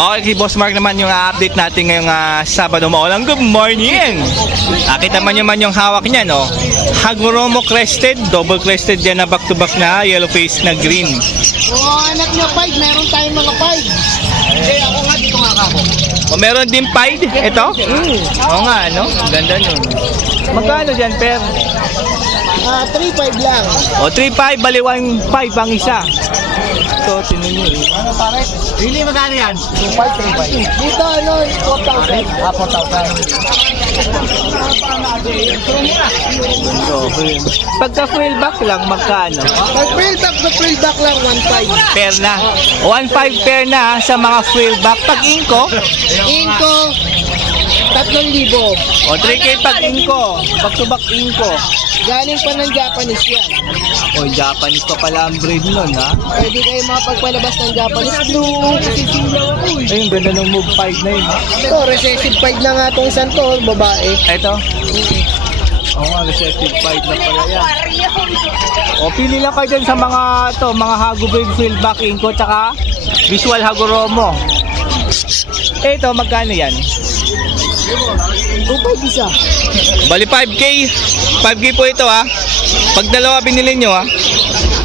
Okay, Boss Mark naman yung update natin ngayong Sabado maulang. Good morning! Kita man yung hawak niya, no? Hagoromo crested, double crested yan na back-to-back na yellow face na green. Anak nyo 5, meron tayong mga 5. Ako nga, dito nga ako. Meron din pied, ito? Oo nga, no? Ganda nyo. Magkano dyan, per? 3-5 lang. 3.5, bali 1.5 ang isa. So, tinan nyo eh. Ano pare? Really, magkano yan? 2-5, 3-5. Dito, 4,000. 4,000. Pagka full back lang, magkano? Pag frill back lang, 1.5. Pair na. 1.5 pair na sa mga full back. Pag inko, Inko, 3,000. o 3K pag inko. Back to back inko. Galing pa ng Japanese yan. O, Japanese pa pala ang breed nun, ha? Pwede kayo makapagpalabas ng Japanese blue. Ayun, ganda ng move 5 na yun. Ito, recessive 5 na nga itong isang to, babae. Ito? Oo nga, receptive 5 na pala yan. O, pili lang kayo dyan sa mga mga Hago breed full back inko, tsaka visual Hagoromo. Ito, magkano yan? 2.5 isa. Bali 5K. 5K po ito, ha? Pag dalawa binili nyo, ha?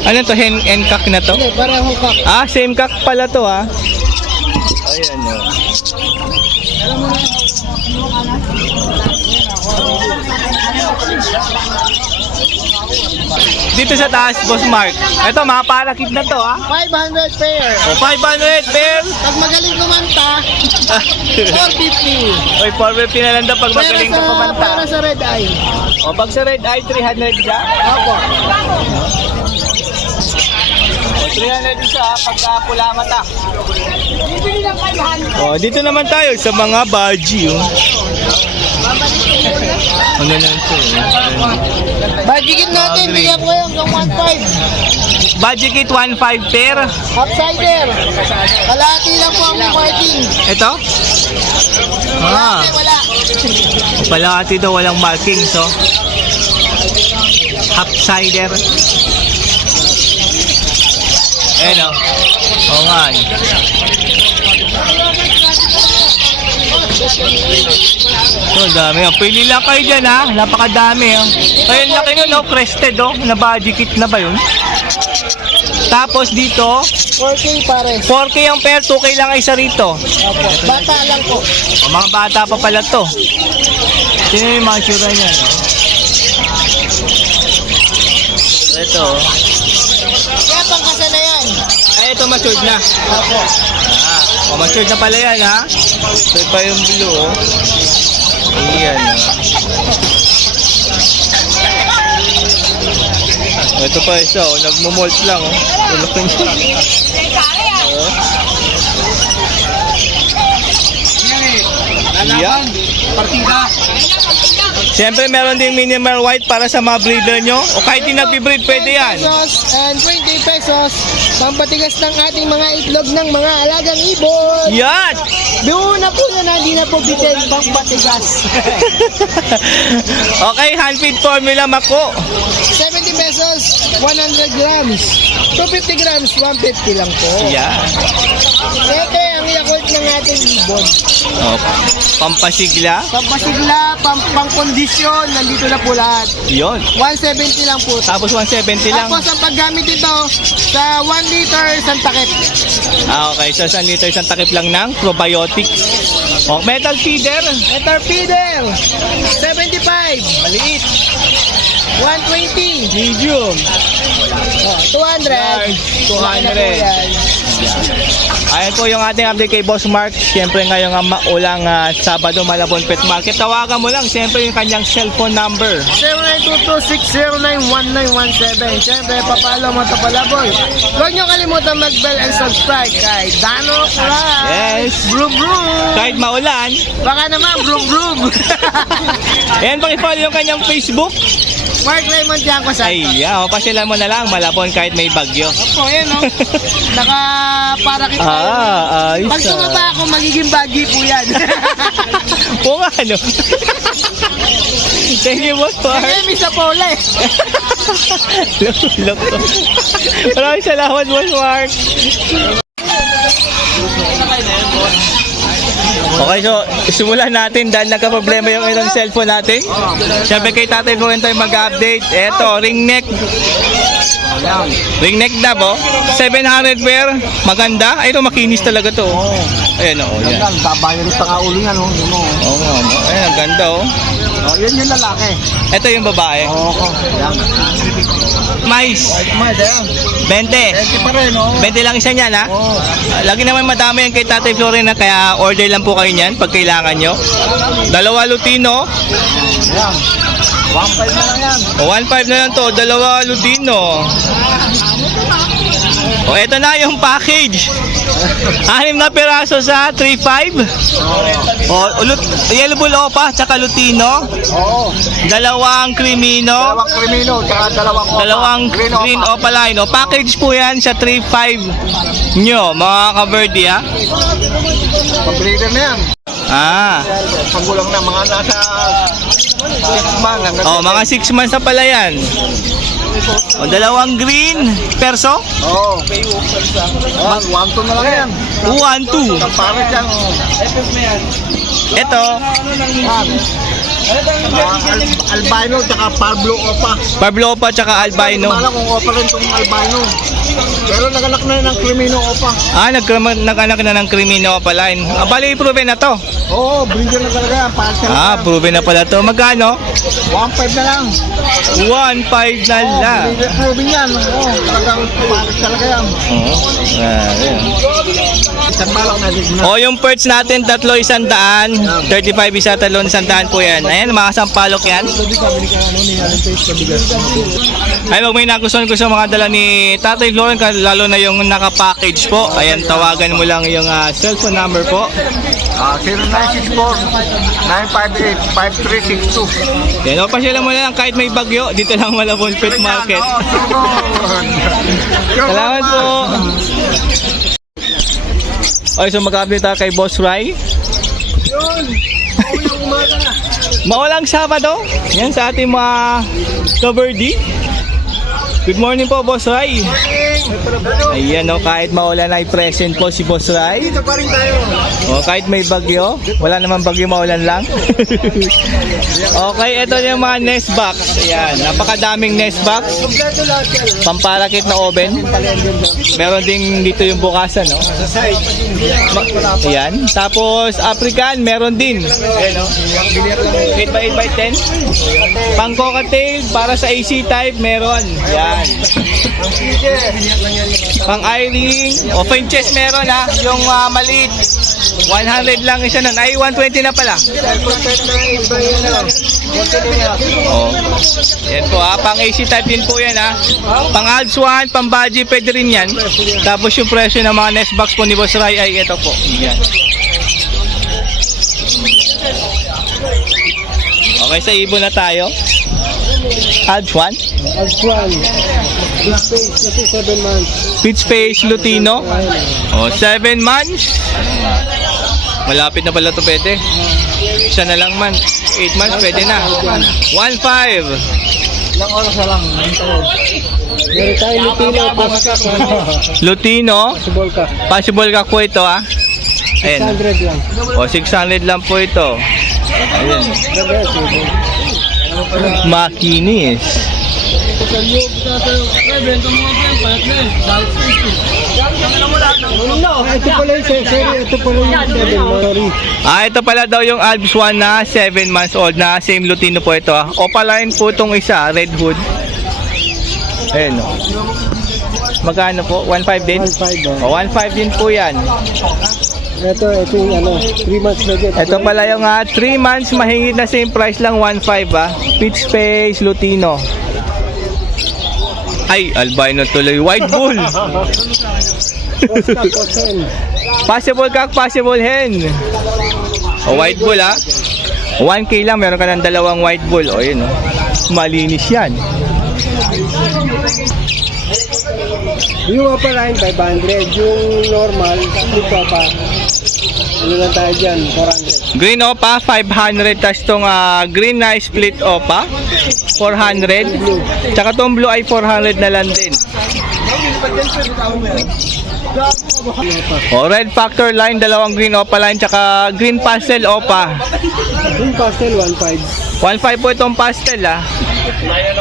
Ano to, hen and cock na to? Hindi, parang hukak. Same cock pala to, ha? Ayan, o. Dito sa taas, Boss Mark. Ito, mga parakit na to, ha? 500 pair. O, 500 pair. Pag magaling kumanta, 450. Oy, 450 na lang daw pag magaling ka kumanta. Para sa red eye. O, pag sa red eye, 300 siya. Opo. O, 300 isa, pagka pula mata. O, dito naman tayo sa mga baji, oh. Ano na ito? Budget natin, bigyan ko kayo hanggang 1.5. Baji kit 1.5 pair. Upsider. Kalahati lang po ang marking. Ito? Wala. Palahati daw walang marking, so. Half cider. Ayan, o. Oo nga. So, dami. Pili lang kayo dyan, ha? Napakadami, oh. Ayun, laki nun, no? Crested, oh. Na body kit na ba yun? Tapos dito, 4K pare. 4K ang pair, 2K lang isa rito. Opo. Bata lang po. O, mga bata pa pala to. Sino yung mga tsura niya, no? Ito, oh. Kaya pangkasa na yan. Ay, ito matured na. Opo. Matured na pala yan, ha? Ito pa yung blue, oh. Ayan, oh. Ito pa isa, oh. Nagmumolt lang, oh. Tulok niya. Yan. Partida. Siyempre, meron din minimal white para sa mga breeder nyo. O kahit di nag-breed, pwede yan. Pesos and 20 pesos. Pampatigas ng ating mga itlog ng mga alagang ibon. Yan! Doon na po na hindi na po bitin pampatigas. Okay, hand feed formula, Mako. 70 pesos, 100 grams. 250 grams, 150 lang po. Yan. Ito ang Yakult ng ating ibon. O, pampasigla. Pampasigla, pangkondisyon, nandito na po lahat. Yun. 170 lang po. Tapos 170 lang. Tapos ang paggamit ito sa 1 liter isang takip. Okay, so 1 liter isang takip lang ng probiotic. O, metal feeder. Metal feeder, 75. Maliit. 120. Medium. 200. Large. 200. Yan. Ayan po yung ating update kay Boss Mark. Siyempre ngayong maulang Sabado, Malabon Pet Market. Tawagan mo lang siyempre yung kanyang cellphone number. 0922-609-1917. Siyempre, papalo mo ito pala, boy. Huwag nyo kalimutan mag-bell and subscribe kay Dano Clark. Yes. Broom broom. Kahit maulan. Baka naman, broom broom. Ayan, pakipollow yung kanyang Facebook. Mark Raymond Tiangco Santos. Ayan, pasyalan mo na lang Malabon kahit may bagyo. Opo, yan o. Naka-para kita. Ayos. Pag tumaba ako, magiging baggy po yan. Oo nga, no? Thank you, Boss Mark. Kaya Misa Paula eh. Loko. Maraming salamat, Boss Mark. Okay, so simulan natin dahil nagka-problema yung itong cellphone natin. Siyempre kay Tatay Floren tayo mag-update. Eto, ring neck. Ring neck na po. 700 pair. Maganda. Ay, ito makinis talaga to. Ayan o. Yan. Babayan pa nga ulo yan, oh. Oo nga. Ayan, ang ganda oh. Yan yung lalaki. Ito yung babae. Oo, yan. Mais. Yan. 20. 20 pa rin, oh. 20 lang isa niyan ha. Oo. Lagi naman madami yan kay Tatay Floren na kaya order lang po kayo niyan pag kailangan nyo. Dalawa Lutino. Yan. 1.5 na lang yan. O 1.5 na lang to, dalawa Lutino. O eto na yung package. 6 na piraso sa 3.5. O yellow bull opa tsaka Lutino. Oo. Dalawang Crimino. Dalawang Crimino, tsaka Dalawang green opaline. O package po yan sa 3.5 nyo mga ka-birdie ha. Pag-breeder na yan. Ah. Paggulang na, mga nasa 6 months. Oh, mga 6 months na pala yan. O, dalawang green perso. Oo. 1-2 na lang yan. 1-2. Kapares yan. Ito, Albino, tsaka Pablo Opa. Pablo Opa tsaka Albino. Hindi kung Opa rin itong Albino. Pero naganak na yun ng Crimino Opa. Ah, nag-anak na ng Crimino Opa line. Ah, bali, proven na to. Oo, breeder na talaga yan. Ah, proven na pala to. Magkano? 1.5 na lang. 1.5 na lang. Proven yan. Oo, talagang pares talaga yan. Oo. Ah, yan. Isang balak na din. O, yung perch natin, 3 100. 35 isa, 3 100 po yan. Ayan, mga sampalok yan. Ay, wag may nagustuhan ko sa mga dala ni Tatay Floren, lalo na yung naka-package po. Ayan, tawagan mo lang yung cellphone number po. 0964-958-5362. Yan, o, pasyalan mo na lang kahit may bagyo. Dito lang Malabon Pet Market. Salamat po. Okay, so mag-update tayo kay Boss Rai. Maulang Sabado. Yan sa ating mga ka-birdie. Good morning po, Boss Rai. Ayan o, kahit maulan ay present po si Boss Rai. Dito pa rin tayo. O, kahit may bagyo, wala naman bagyo, maulan lang. Okay, ito yung mga nest box. Ayan, napakadaming nest box. Pamparakit na oven. Meron din dito yung bukasan, no? Ayan, tapos African, meron din. Ayan, no? 8x8x10. Pang cocktail, para sa AC type, meron. Ayan. Pang iring, o Frenches meron ha, yung maliit. 100 lang isa nun. Ay, 120 na pala. Oh. Yan po ha, pang AC type din po yan ha. Pang Alps 1, pang Baji, pwede rin yan. Tapos yung presyo ng mga nest box po ni Boss Rai ay ito po. Yan. Okay, sa ibon na tayo. Alps 1. Kasi 7 months. Pitch face Lutino. Oh, 7 months. Malapit na pala to, pwede. Isa na lang man. 8 months, pwede na. 1.5. Ilang oras na lang. Meron tayo Lutino. Lutino. Possible ka. Possible ka po ito ah. Ayan. 600 lang. O, 600 lang po ito. Ayan. Makinis. Ito pala yung sorry, ito pala yung 7 sorry. Ah, ito pala daw yung Alps 1 na 7 months old na same Lutino po ito ah. Opaline po itong isa, red hood. Ayan o. Magkano po? 1.5 din? 1.5 O, 1.5 din po yan. Ito yung ano, 3 months na din. Ito pala yung 3 months, mahingit na same price lang, 1.5 ah. Pitch face Lutino. Ay, albino tuloy. White bull. Possible kak, possible hen. O, white bull ah. 1K lang, meron ka ng dalawang white bull. O, yun o. Malinis yan. Yung opaline 500, yung normal, ito pa. Ano lang tayo dyan, 400. Green opa, 500. Tapos itong green na split opa, 400. Tsaka itong blue ay 400 na lang din. O, red factor line, dalawang green opaline, tsaka green pastel opa. Yung pastel, 1.5. 1.5 po itong pastel ah.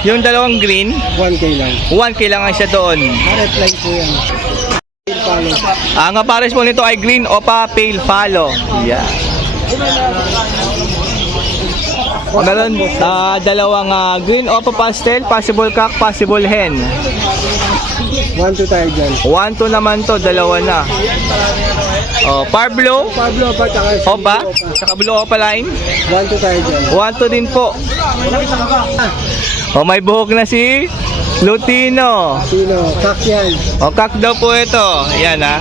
Yung dalawang green, 1K lang. 1 kailangan siya doon. Red line po yan. Palo. Ang pares po nito ay green opa pale follow. Yeah. Meron dalawang green opa pastel, possible cock, possible hen. 1-2 tayo dyan. 1-2 naman to, dalawa na. Oh, Parblo, Pablo pa, tsaka opa, saka blue opa line. 1-2 tayo dyan. 1-2 din po. Oh, may buhok na si Lutino. Sino? Kak yan. O, cock daw po ito. Yan ah.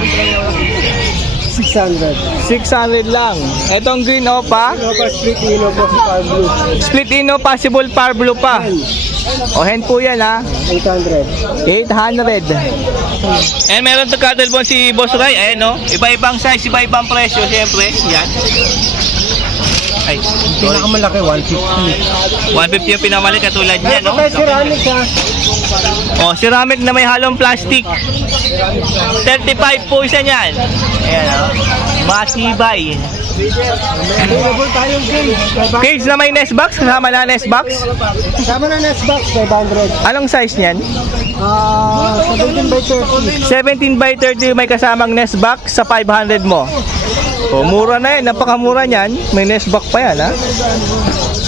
600. 600 lang. Itong green opa, Ino pa, split ino po si Pablo. split ino, possible Parblo pa. O, hen po yan ah. 800. 800. And meron to cattle bone si Boss Ray. Ayan no. Iba-ibang size, iba-ibang presyo siyempre. Yan. Ay, sorry. Pinakamalaki, 150. 150 yung pinamali katulad niya, no? Kaya ceramic ha. Oh, ceramic na may halong plastic. 35 po isa niyan. Ayan, oh. Matibay. Available tayong cage. Cage na may nest box, kasama na nest box. Sama na nest box, 500. Anong size niyan? 17 by 30. 17 by 30 may kasamang nest box sa 500 mo. Oh, mura na yan, napakamura niyan. May nest box pa yan, ha?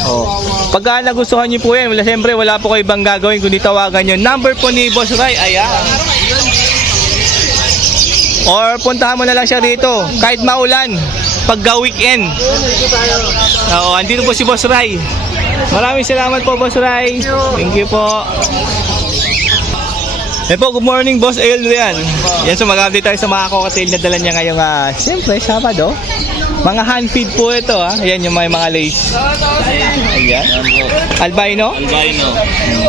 Oh. Pagka nagustuhan niyo po yan, siyempre wala po kayo ibang gagawin kundi tawagan niyo. Number po ni Boss Ray, ayan. Or puntahan mo na lang siya rito, kahit maulan, pagka weekend. Oo, andito po si Boss Ray. Maraming salamat po, Boss Ray. Thank you po. Eh po, good morning, Boss Adrian. Yan, so mag-update tayo sa mga cocktail na dala niya ngayong, siyempre, Sabado. Mga hand feed po ito, ha. Ayan yung mga lace. Ayan. Albino? Albino.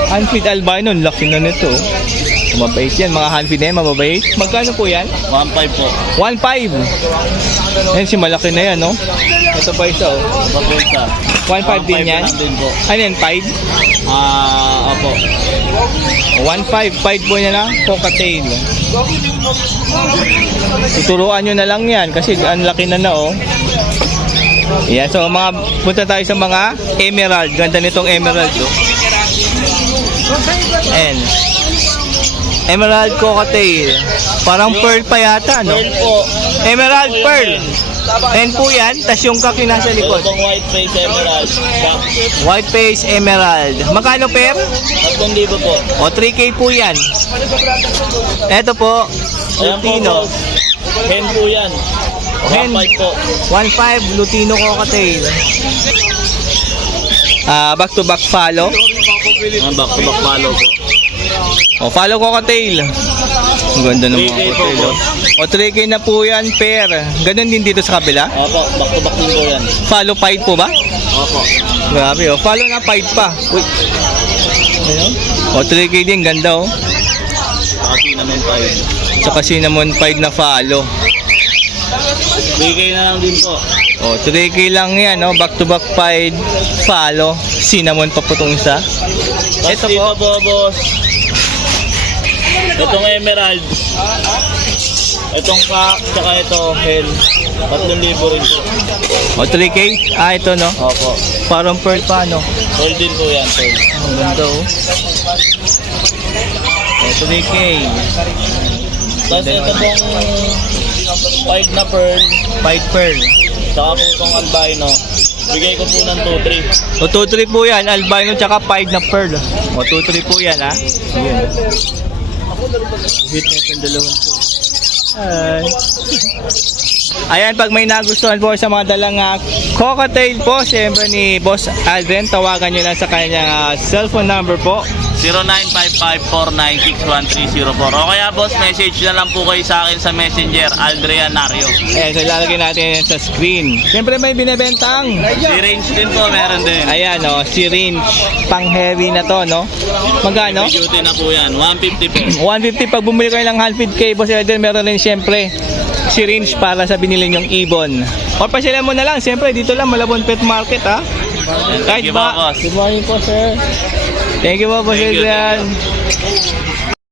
Hand feed albino, laki na nito. Mabait yan, mga hand feed na yan, mababait. Magkano po yan? 1.5 po. 1.5. Yan, si malaki na yan, no? Ito pa isa, oh. Papunta. 1.5 din yan? Din po. Ano yan, 5? Opo. 1.5, 5 po niya na, cocktail. Tuturuan nyo na lang yan kasi ang laki na oh. Yan, so punta tayo sa mga emerald. Ganda nitong emerald, oh. And emerald cocktail. Parang pearl pa yata, no? Pearl po. Emerald pearl. 10 po yan, tas yung kaki nasa likod. Itong white face emerald. White face emerald. Magkano per? 3,000 po. O 3K po yan. Eto po, Ayan po, Lutino. boss. Hen po yan. Hen. 1.5 po. 1.5 Lutino cocktail. Back to back follow. Back to back palo po. O follow cocktail. Ang ganda ng mga 3K po, cocktail. boss. O 3K na po yan per. Ganun din dito sa kabila. Opo, back to back din po yan. Follow 5 po ba? Opo. Grabe oh. Follow na 5 pa. Uy. Ayun. O 3K din, ganda oh. Kasi naman 5. Saka cinnamon 5 na follow. 3K na lang din po. O 3K lang yan oh. Back to back 5 follow. Cinnamon pa po itong isa. Tapos Ito dito po. po, boss. Itong emerald. Itong cock, tsaka ito, hen. 3,000 rin po. O 3K? Ito no. Opo. Parang pearl pa no. Pearl din po yan, pearl. Ang ganda oh. O 3K. Tapos ito pong 5 na pearl. 5 pearl. Saka po itong albino. Bigay ko po ng 2-3. O 2-3 po yan. Albino tsaka 5 na pearl. O 2-3 po yan ha. Ayan. Hit na itong dalawang to. Hi. Ayan, pag may nagustuhan po sa mga dalang cocktail po, siyempre ni Boss Alden, tawagan nyo lang sa kanyang cellphone number po. 0955-496-1304. O kaya boss, message na lang po kayo sa akin sa Messenger, Aldrian Nario. Ayan, so ilalagay natin yan sa screen. Siyempre may binibentang. Si Range din po, meron din. Ayan o, syringe. Pang heavy na to, no? Magkano? Duty na po yan, 150 po. 150 pag bumili kayo ng hand feed kay Boss Alden, meron rin siyempre syringe para sa binili nyong ibon. O pasyalan mo na lang, siyempre dito lang Malabon Pet Market ha. Thank you po, boss. Good morning po sir. Thank you po, Boss Thank you, Adrian.